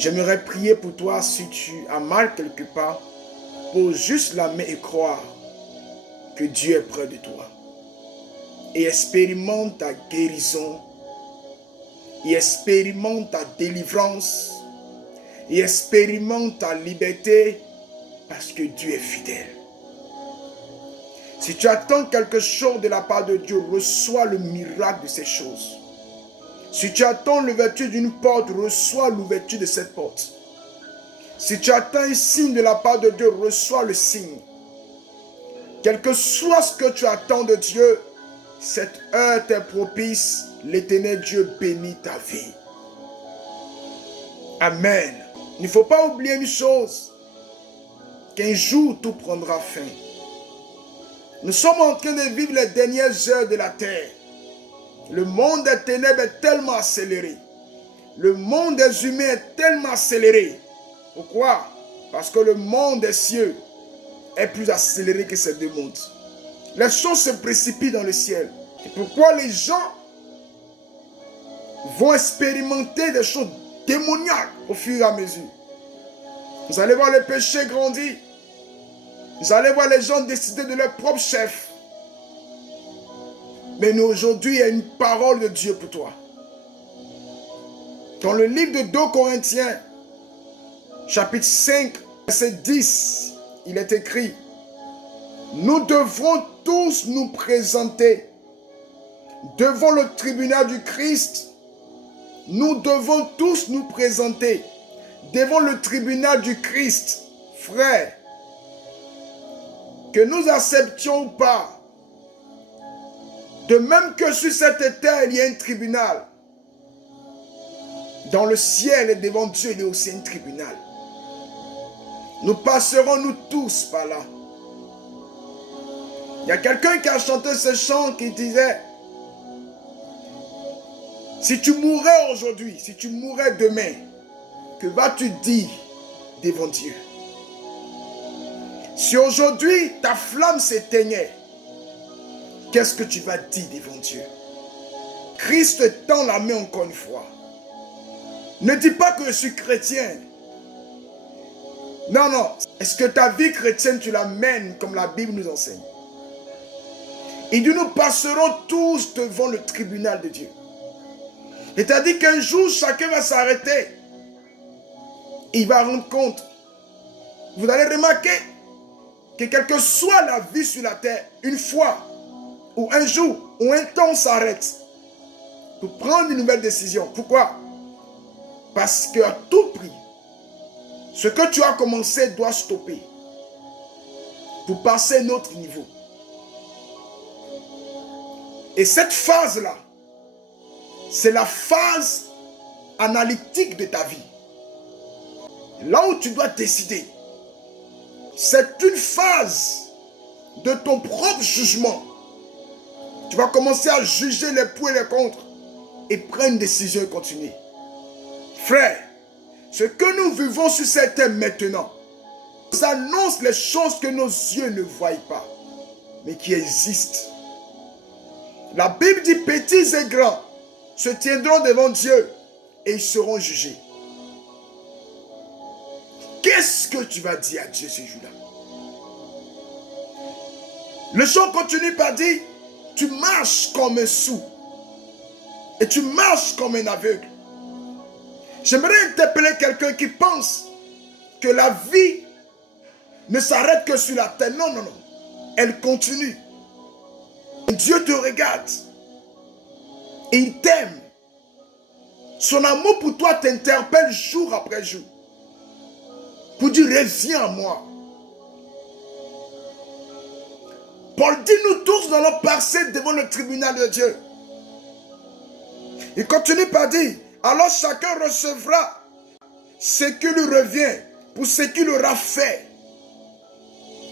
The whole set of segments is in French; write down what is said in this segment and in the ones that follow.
J'aimerais prier pour toi si tu as mal quelque part. Pose juste la main et croire que Dieu est près de toi. Et expérimente ta guérison. Et expérimente ta délivrance. Et expérimente ta liberté parce que Dieu est fidèle. Si tu attends quelque chose de la part de Dieu, reçois le miracle de ces choses. Si tu attends l'ouverture d'une porte, reçois l'ouverture de cette porte. Si tu attends un signe de la part de Dieu, reçois le signe. Quel que soit ce que tu attends de Dieu, cette heure t'est propice. L'Éternel Dieu bénit ta vie. Amen. Il ne faut pas oublier une chose, qu'un jour tout prendra fin. Nous sommes en train de vivre les dernières heures de la terre. Le monde des ténèbres est tellement accéléré. Le monde des humains est tellement accéléré. Pourquoi? Parce que le monde des cieux est plus accéléré que ces deux mondes. Les choses se précipitent dans le ciel. Et pourquoi les gens vont expérimenter des choses démoniaques au fur et à mesure. Vous allez voir le péché grandir. Vous allez voir les gens décider de leur propre chef. Mais nous, aujourd'hui, il y a une parole de Dieu pour toi. Dans le livre de 2 Corinthiens, chapitre 5, verset 10, il est écrit: nous devrons tous nous présenter devant le tribunal du Christ. Nous devons tous nous présenter devant le tribunal du Christ, frère. Que nous acceptions ou pas, de même que sur cette terre, il y a un tribunal. Dans le ciel et devant Dieu, il y a aussi un tribunal. Nous passerons nous tous par là. Il y a quelqu'un qui a chanté ce chant qui disait: si tu mourais aujourd'hui, si tu mourais demain, que vas-tu dire devant Dieu? Si aujourd'hui ta flamme s'éteignait, qu'est-ce que tu vas dire devant Dieu? Christ tend la main encore une fois. Ne dis pas que je suis chrétien. Non, non. Est-ce que ta vie chrétienne, tu la mènes comme la Bible nous enseigne? Il dit: nous passerons tous devant le tribunal de Dieu. C'est-à-dire qu'un jour, chacun va s'arrêter. Il va rendre compte. Vous allez remarquer que quelle que soit la vie sur la terre, une fois, ou un jour, ou un temps, on s'arrête pour prendre une nouvelle décision. Pourquoi? Parce qu'à tout prix, ce que tu as commencé doit stopper pour passer à un autre niveau. Et cette phase-là, c'est la phase analytique de ta vie. Là où tu dois décider. C'est une phase de ton propre jugement. Tu vas commencer à juger les pour et les contre et prendre une décision et continuer. Frère, ce que nous vivons sur cette terre maintenant nous annonce les choses que nos yeux ne voient pas, mais qui existent. La Bible dit: petits et grands se tiendront devant Dieu et ils seront jugés. Qu'est-ce que tu vas dire à Dieu ce jour-là? Le chant continue par dire: tu marches comme un sourd et tu marches comme un aveugle. J'aimerais interpeller quelqu'un qui pense que la vie ne s'arrête que sur la terre. Non, non, non. Elle continue. Dieu te regarde et il t'aime. Son amour pour toi t'interpelle jour après jour pour dire: reviens à moi. Paul dit: nous tous allons passer devant le tribunal de Dieu. Il continue par dire: alors chacun recevra ce qui lui revient pour ce qu'il aura fait,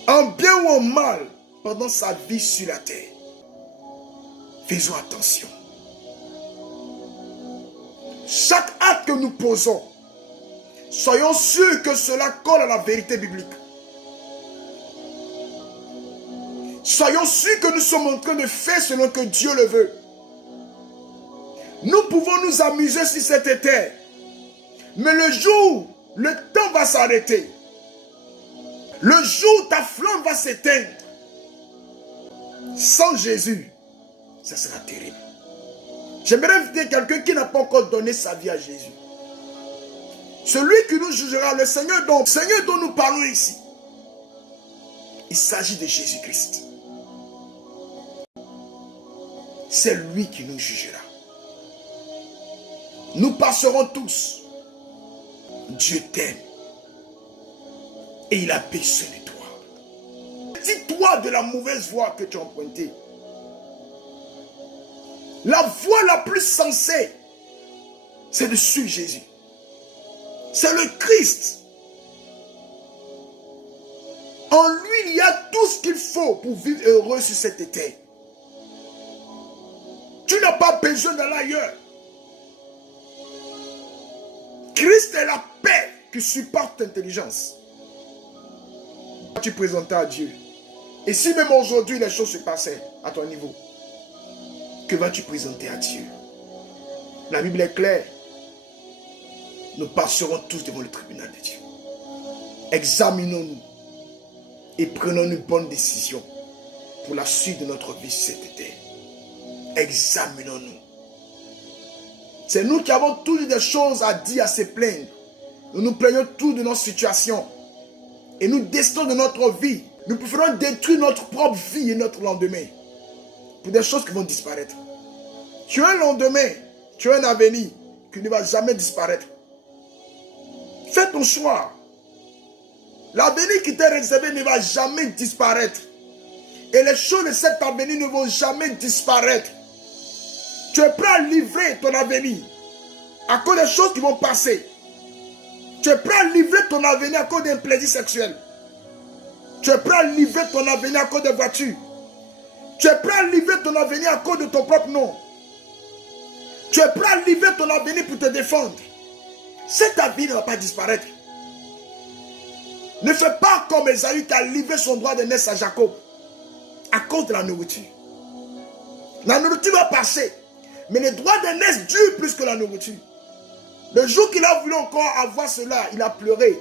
en bien ou en mal, pendant sa vie sur la terre. Faisons attention. Chaque acte que nous posons, soyons sûrs que cela colle à la vérité biblique. Soyons sûrs que nous sommes en train de faire selon que Dieu le veut. Nous pouvons nous amuser sur cette terre. Mais le jour, le temps va s'arrêter. Le jour, ta flamme va s'éteindre. Sans Jésus, ça sera terrible. J'aimerais inviter quelqu'un qui n'a pas encore donné sa vie à Jésus. Celui qui nous jugera, le Seigneur dont nous parlons ici. Il s'agit de Jésus-Christ. C'est lui qui nous jugera. Nous passerons tous. Dieu t'aime. Et il a besoin de toi. Dis-toi de la mauvaise voie que tu as empruntée. La voie la plus sensée, c'est de suivre Jésus. C'est le Christ. En lui, il y a tout ce qu'il faut pour vivre heureux sur cette terre. Tu n'as pas besoin d'aller ailleurs. Christ est la paix qui supporte l'intelligence. Tu présentais à Dieu. Et si même aujourd'hui les choses se passaient à ton niveau, que vas-tu présenter à Dieu? La Bible est claire. Nous passerons tous devant le tribunal de Dieu. Examinons-nous et prenons une bonne décision pour la suite de notre vie cette terre. Examinons-nous. C'est nous qui avons toujours des choses à dire, à se plaindre. Nous nous plaignons tous de nos situations. Et nous décidons de notre vie. Nous préférons détruire notre propre vie et notre lendemain pour des choses qui vont disparaître. Tu as un lendemain, tu as un avenir qui ne va jamais disparaître. Fais ton choix. L'avenir qui t'est réservé ne va jamais disparaître. Et les choses de cet avenir ne vont jamais disparaître. Tu es prêt à livrer ton avenir à cause des choses qui vont passer. Tu es prêt à livrer ton avenir à cause d'un plaisir sexuel. Tu es prêt à livrer ton avenir à cause de voitures. Tu es prêt à livrer ton avenir à cause de ton propre nom. Tu es prêt à livrer ton avenir pour te défendre. Cet avenir ne va pas disparaître. Ne fais pas comme Esaü qui a livré son droit de naissance à Jacob à cause de la nourriture. La nourriture va passer. Mais le droit de naissance dure plus que la nourriture. Le jour qu'il a voulu encore avoir cela, il a pleuré.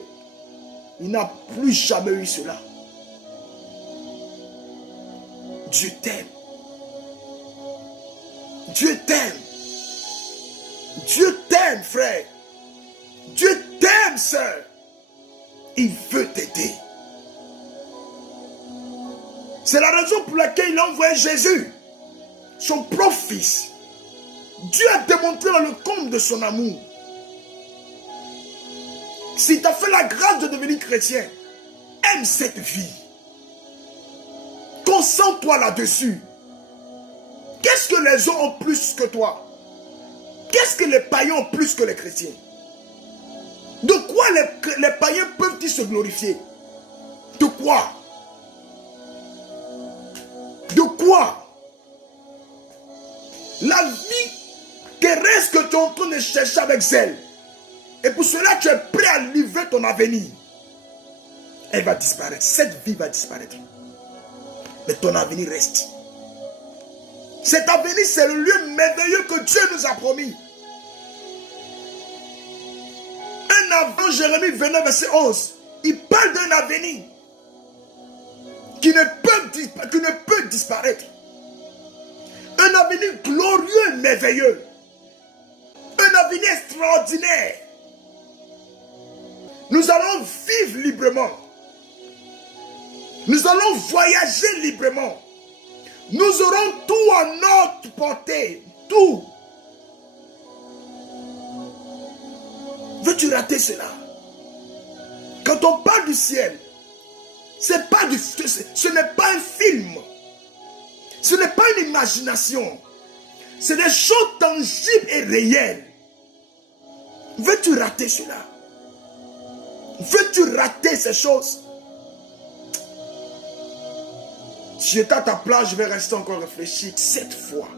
Il n'a plus jamais eu cela. Dieu t'aime. Dieu t'aime. Dieu t'aime, frère. Dieu t'aime, sœur. Il veut t'aider. C'est la raison pour laquelle il a envoyé Jésus, son propre fils. Dieu a démontré dans le comble de son amour. S'il t'a fait la grâce de devenir chrétien, aime cette vie. Concentre-toi là-dessus. Qu'est-ce que les gens ont plus que toi? Qu'est-ce que les païens ont plus que les chrétiens? De quoi les païens peuvent-ils se glorifier? De quoi? De quoi? La vie terrestre que tu es en train de chercher avec zèle, et pour cela tu es prêt à livrer ton avenir, elle va disparaître. Cette vie va disparaître. Mais ton avenir reste. Cet avenir, c'est le lieu merveilleux que Dieu nous a promis. Avant Jérémie 29, verset 11, il parle d'un avenir qui ne peut disparaître. Un avenir glorieux et merveilleux. Un avenir extraordinaire. Nous allons vivre librement. Nous allons voyager librement. Nous aurons tout à notre portée. Tout. Veux-tu rater cela? Quand on parle du ciel, ce n'est pas un film. Ce n'est pas une imagination. C'est des choses tangibles et réelles. Veux-tu rater cela? Veux-tu rater ces choses? Si j'étais à ta place, je vais rester encore réfléchir 7 fois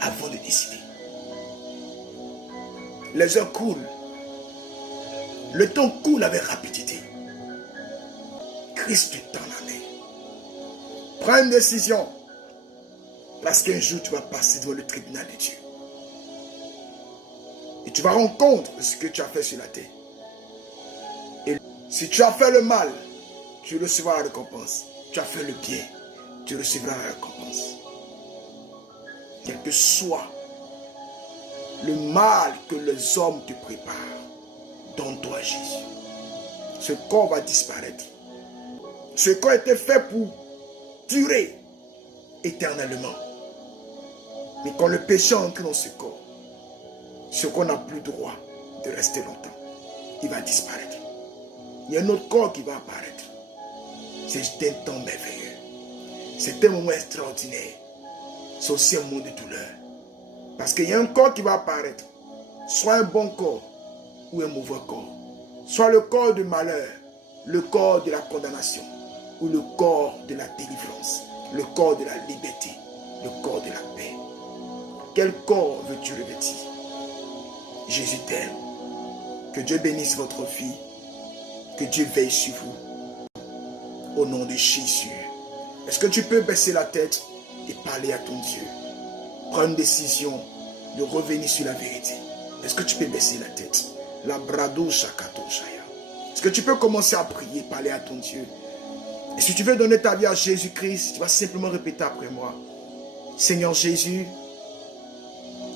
avant de décider. Les heures coulent. Le temps coule avec rapidité. Christ est dans la main. Prends une décision. Parce qu'un jour, tu vas passer devant le tribunal de Dieu. Et tu vas rendre compte de ce que tu as fait sur la terre. Et si tu as fait le mal, tu recevras la récompense. Tu as fait le bien, tu recevras la récompense. Quel que soit le mal que les hommes te préparent, donne-toi Jésus. Ce corps va disparaître. Ce corps était fait pour durer éternellement. Mais quand le péché entre dans ce corps n'a plus droit de rester longtemps. Il va disparaître. Il y a un autre corps qui va apparaître. C'est un temps merveilleux. C'est un moment extraordinaire. C'est aussi un moment de douleur. Parce qu'il y a un corps qui va apparaître. Soit un bon corps ou un mauvais corps. Soit le corps du malheur, le corps de la condamnation ou le corps de la délivrance, le corps de la liberté, le corps de la paix. Quel corps veux-tu revêtir? Jésus t'aime. Que Dieu bénisse votre vie. Que Dieu veille sur vous. Au nom de Jésus. Est-ce que tu peux baisser la tête et parler à ton Dieu? Prends une décision de revenir sur la vérité. Est-ce que tu peux baisser la tête? La brado shakato shaya. Est-ce que tu peux commencer à prier, parler à ton Dieu? Et si tu veux donner ta vie à Jésus-Christ, tu vas simplement répéter après moi. Seigneur Jésus,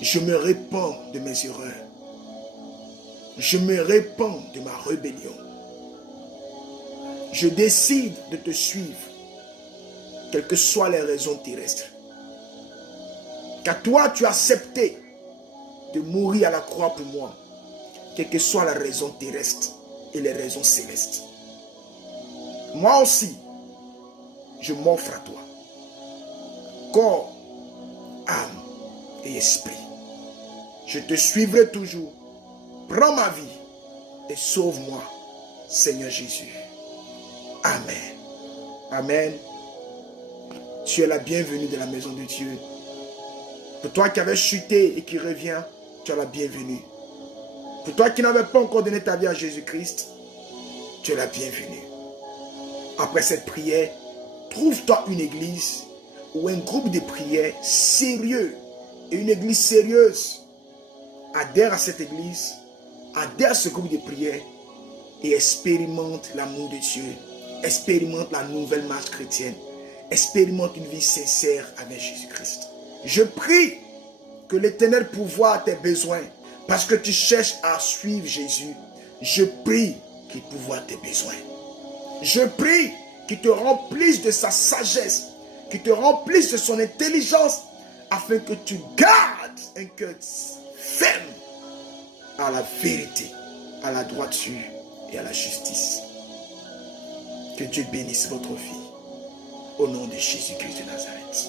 je me répands de mes erreurs. Je me répands de ma rébellion. Je décide de te suivre, quelles que soient les raisons terrestres. Car toi, tu as accepté de mourir à la croix pour moi, quelles que soient les raisons terrestres et les raisons célestes. Moi aussi, je m'offre à toi, corps, âme et esprit. Je te suivrai toujours. Prends ma vie et sauve-moi, Seigneur Jésus. Amen. Amen. Tu es la bienvenue de la maison de Dieu. Pour toi qui avais chuté et qui revient, tu es la bienvenue. Pour toi qui n'avais pas encore donné ta vie à Jésus-Christ, tu es la bienvenue. Après cette prière, trouve-toi une église ou un groupe de prière sérieux et une église sérieuse. Adhère à cette église, adhère à ce groupe de prière et expérimente l'amour de Dieu. Expérimente la nouvelle marche chrétienne. Expérimente une vie sincère avec Jésus-Christ. Je prie que l'Éternel pourvoie tes besoins parce que tu cherches à suivre Jésus. Je prie qu'il pourvoie tes besoins. Je prie qu'il te remplisse de sa sagesse, qu'il te remplisse de son intelligence afin que tu gardes un cœur ferme à la vérité, à la droiture et à la justice. Que Dieu bénisse votre vie. Au nom de Jésus-Christ de Nazareth.